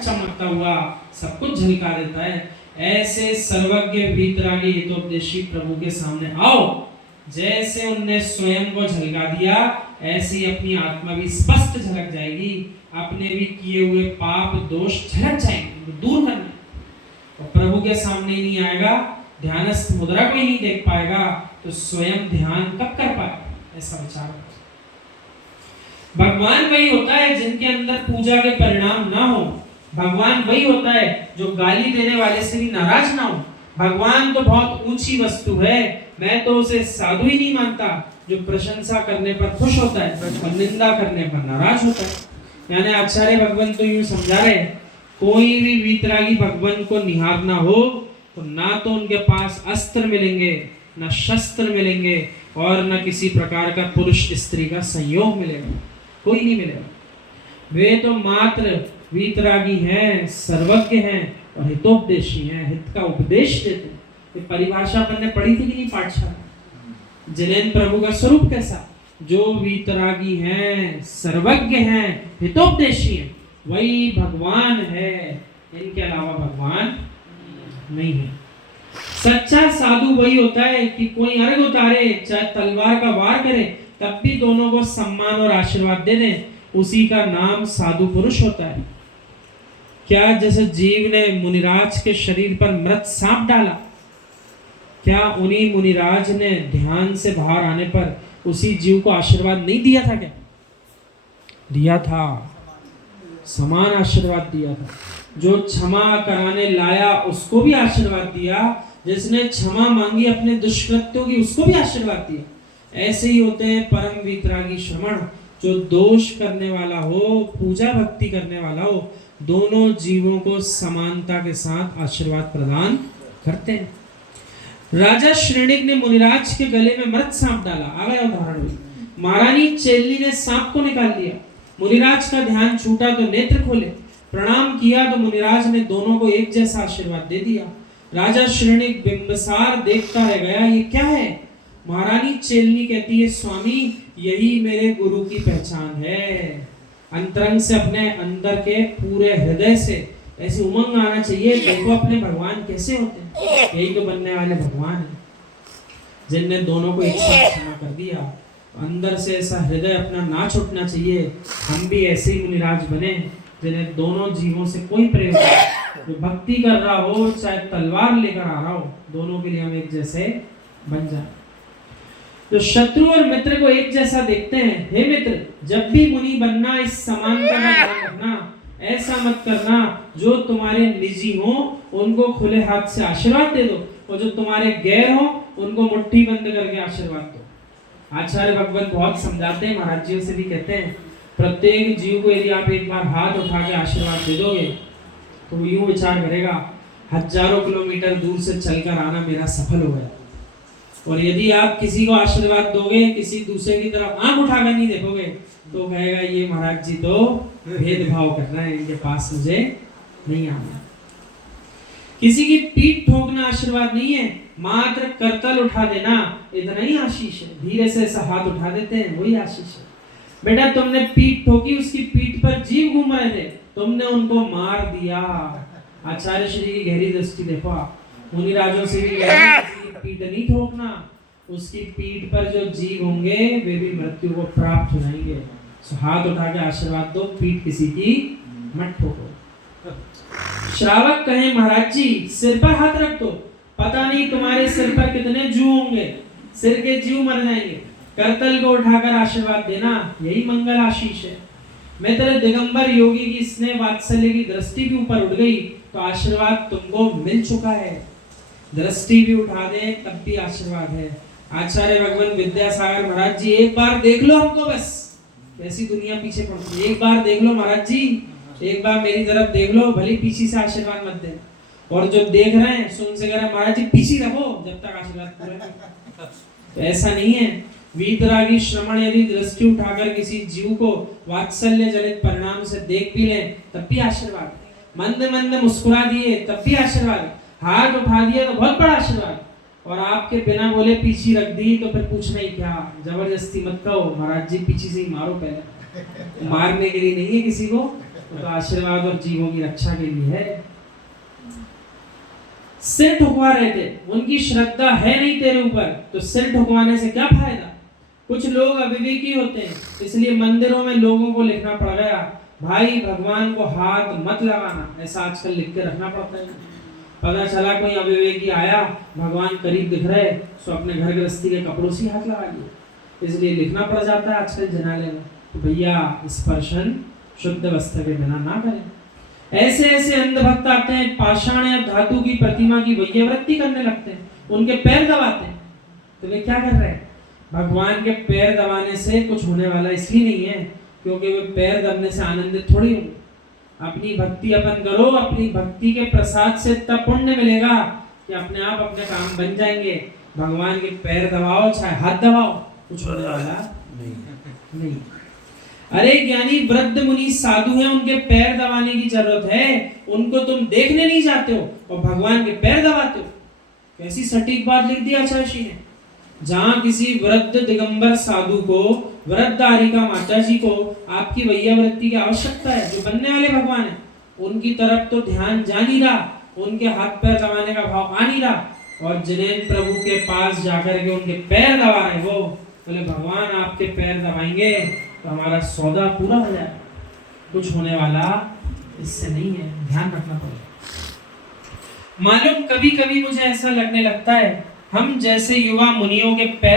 चमकता हुआ सब कुछ झलका देता है। ऐसे सर्वज्ञ वीतरागी हितोपदेशी प्रभु के सामने आओ, जैसे उनने स्वयं को झलका दिया ऐसे ही अपनी आत्मा भी स्पष्ट झलक जाएगी, अपने भी किए हुए पाप दोष झलक जाएंगे, दूर करना। और प्रभु के सामने ही नहीं आएगा, ध्यानस्थ मुद्रा को ही नहीं देख पाएगा, तो स्वयं ध्यान कब कर पाएगा? ऐसा विचार। भगवान वही होता है जिनके अंदर पूजा के परिणाम ना हो। भगवान वही होता है जो गाली देने वाले से भी नाराज ना हो। भगवान तो बहुत ऊंची वस्तु है, मैं तो उसे साधु ही नहीं मानता जो प्रशंसा करने पर खुश होता है और निंदा करने पर नाराज होता है। यानी आचार्य भगवान तो यूं समझा रहे, कोई भी वीतरागी भगवान को निहारना हो तो ना तो उनके पास अस्त्र मिलेंगे, न शस्त्र मिलेंगे, और न किसी प्रकार का पुरुष स्त्री का संयोग मिलेगा, कोई नहीं मिलेगा। वे तो मात्र वीतरागी हैं, सर्वज्ञ हैं और हितोपदेशी हैं, हित का उपदेश देते हैं। ये परिभाषा अपन ने पढ़ी थी कि नहीं पाठशाला? जिनेन्द्र प्रभु का स्वरूप कैसा? जो वीतरागी हैं, सर्वज्ञ हैं, हितोपदेशी हैं, वही भगवान है, इनके अलावा भगवान नहीं है। सच्चा साधु वही होता है कि कोई अर्घ उतारे चाहे तलवार का वार करे तब भी दोनों को सम्मान और आशीर्वाद दे दें, उसी का नाम साधु पुरुष होता है। क्या जैसे जीव ने मुनिराज के शरीर पर मृत सांप डाला, क्या उन्हीं मुनिराज ने ध्यान से बाहर आने पर उसी जीव को आशीर्वाद नहीं दिया था? क्या दिया था? समान आशीर्वाद दिया था। जो क्षमा कराने लाया उसको भी आशीर्वाद दिया, जिसने क्षमा मांगी अपने दुष्कृत्यों की उसको भी आशीर्वाद दिया। ऐसे ही होते हैं परम वीतरागी श्रमण, जो दोष करने वाला हो, पूजा भक्ति करने वाला हो, दोनों जीवों को समानता के साथ आशीर्वाद प्रदान करते हैं। राजा श्रेणिक ने मुनिराज के गले में मृत सांप डाला, आ गया उदाहरण में। महारानी चेल्ली ने सांप को निकाल लिया। मुनिराज का ध्यान छूटा तो नेत्र खोले, प्रणाम किया तो मुनिराज ने दोनों को एक जैसा आशीर्वाद दे दिया। राजा श्रेणिक बिंबसार देखता रह गया, ये क्या है? महारानी चेल्ली कहती है, स्वामी यही मेरे गुरु की पहचान है। अंतरंग से, अपने अंदर के पूरे हृदय से ऐसी उमंग आना चाहिए, देखो अपने भगवान कैसे होते हैं। यही तो बनने वाले भगवान हैं, जिनने दोनों को एक साथ क्षमा कर दिया। अंदर से ऐसा हृदय अपना नाच उठना चाहिए, हम भी ऐसे ही मुनिराज बने जिन्हें दोनों जीवों से कोई प्रेम नहीं, जो भक्ति कर रहा हो चाहे तलवार लेकर आ रहा हो, दोनों के लिए हम एक जैसे बन जाए। जो शत्रु और मित्र को एक जैसा देखते हैं, हे मित्र जब भी मुनि बनना इस समानता का ध्यान रखना, ऐसा मत करना जो तुम्हारे निजी हो उनको खुले हाथ से आशीर्वाद दे दो, और जो तुम्हारे गैर हो उनको मुट्ठी बंद करके आशीर्वाद दो। आचार्य भगवत बहुत समझाते हैं, महाराज जी से भी कहते हैं, प्रत्येक जीव को यदि आप एक बार हाथ उठा के आशीर्वाद दे दोगे तो यूं विचार करेगा, हजारों किलोमीटर दूर से चलकर आना मेरा सफल हो गया। और यदि आप किसी को आशीर्वाद दोगे, किसी दूसरे की तरफ आंख उठाकर नहीं देखोगे, तो कहेगा ये महाराज जी तो भेदभाव कर रहे हैं, इनके पास मुझे नहीं आना। किसी की पीठ ठोकना आशीर्वाद नहीं है, मात्र करतल उठा देना इतना ही आशीष है। धीरे से ऐसा हाथ उठा देते हैं, वही आशीष है। बेटा तुमने पीठ ठोकी, उसकी पीठ पर जीव घूम रहे थे, तुमने उनको मार दिया। आचार्य श्री की गहरी दृष्टि देखो आप, मुनिराजों से भी पीठ नहीं ठोकना, उसकी पीठ पर जो जीव होंगे वे भी मृत्यु को प्राप्त हो जाएंगे। हाथ उठा के आशीर्वाद दो, पीठ किसी की मत ठोको। श्रावक कहे, महाराज जी सिर पर हाथ रख दो, पता नहीं तुम्हारे सिर पर कितने जू होंगे, सिर के जीव मर जाएंगे। करतल को उठाकर आशीर्वाद देना, यही मंगल आशीष है। मित्र दिगंबर योगी की स्नेह वात्सल्य की दृष्टि भी ऊपर उठ गई तो आशीर्वाद तुमको मिल चुका है। दृष्टि भी उठा दे तब भी आशीर्वाद है। आचार्य भगवान विद्यासागर महाराज जी, एक बार देख लो हमको, बस कैसी दुनिया पीछे पड़ती है, एक बार देख लो महाराज जी, एक बार मेरी तरफ देख लो, भले पीछे से आशीर्वाद मत दे। और जो देख रहे हैं सुन से कह रहे हैं, महाराज जी पीछे रहो जब तक आशीर्वाद पूरा। तो ऐसा नहीं है। वीतरागी श्रमण यदि दृष्टि उठाकर किसी जीव को वात्सल्य जनित परिणाम से देख भी ले तब भी आशीर्वाद। मंद मंद मुस्कुरा दिए तब भी आशीर्वाद। हाथ उठा दिए तो बहुत बड़ा आशीर्वाद। और आपके बिना बोले पीछे रख दी तो फिर पूछना ही क्या, जबरदस्ती मत कहो, महाराज जी पीछे से ही मारो, पहले मारने के लिए नहीं है किसी को, वो तो आशीर्वाद और जीवों की रक्षा के लिए है। सिर ठुकवा रहे थे, उनकी श्रद्धा है नहीं तेरे ऊपर, तो सिर ठुकवाने से क्या फायदा। कुछ लोग अविवेकी होते हैं, इसलिए मंदिरों में लोगों को लिखना पड़ गया, भाई भगवान को हाथ मत लगाना, ऐसा आजकल लिख के रखना पड़ता है। पता चला कोई अविवेकी आया, भगवान करीब दिख रहे, सो अपने घर गृहस्थी के कपड़ों से हाथ लगा लिया, इसलिए लिखना पड़ जाता है आजकल जनालय में, तो भैया स्पर्शन शुद्ध वस्त्र के बिना ना करें। ऐसे ऐसे अंधभक्त आते हैं, पाषाण या धातु की प्रतिमा की वैयावृत्ति करने लगते हैं, उनके पैर दबाते हैं। तो वे क्या कर रहे हैं, भगवान के पैर दबाने से कुछ होने वाला इसलिए नहीं है क्योंकि वे पैर दबने से आनंदित थोड़ी होंगे। अपनी भक्ति अपन करो, अपनी भक्ति के प्रसाद से तब पुण्य मिलेगा कि अपने आप अपने काम बन जाएंगे। भगवान के पैर दबाओ चाहे हाथ दबाओ, कुछ होने वाला नहीं। अरे ज्ञानी वृद्ध मुनि साधु हैं, उनके पैर दबाने की जरूरत है, उनको तुम देखने नहीं जाते हो और भगवान के पैर दबाते हो। कैसी सटीक बात लिख दी आचार्य जी ने। जहां किसी वृद्ध दिगंबर साधु को, वृद्ध आरिका माता जी को आपकी वैयावृत्ति की आवश्यकता है, जो बनने वाले भगवान है, उनकी तरफ तो ध्यान जा नहीं रहा, उनके हाथ पैर दबाने का भाव आ नहीं रहा, और जिनेन्द्र प्रभु के पास जाकर के उनके पैर दबा रहे, वो बोले भगवान आपके पैर दबाएंगे तो हमारा सौदा पूरा हो जाए, कुछ होने वाला इससे नहीं है, ध्यान रखना पड़ेगा। मालूम कभी कभी मुझे ऐसा लगने लगता है हम जैसे युवा मुनियों के पैर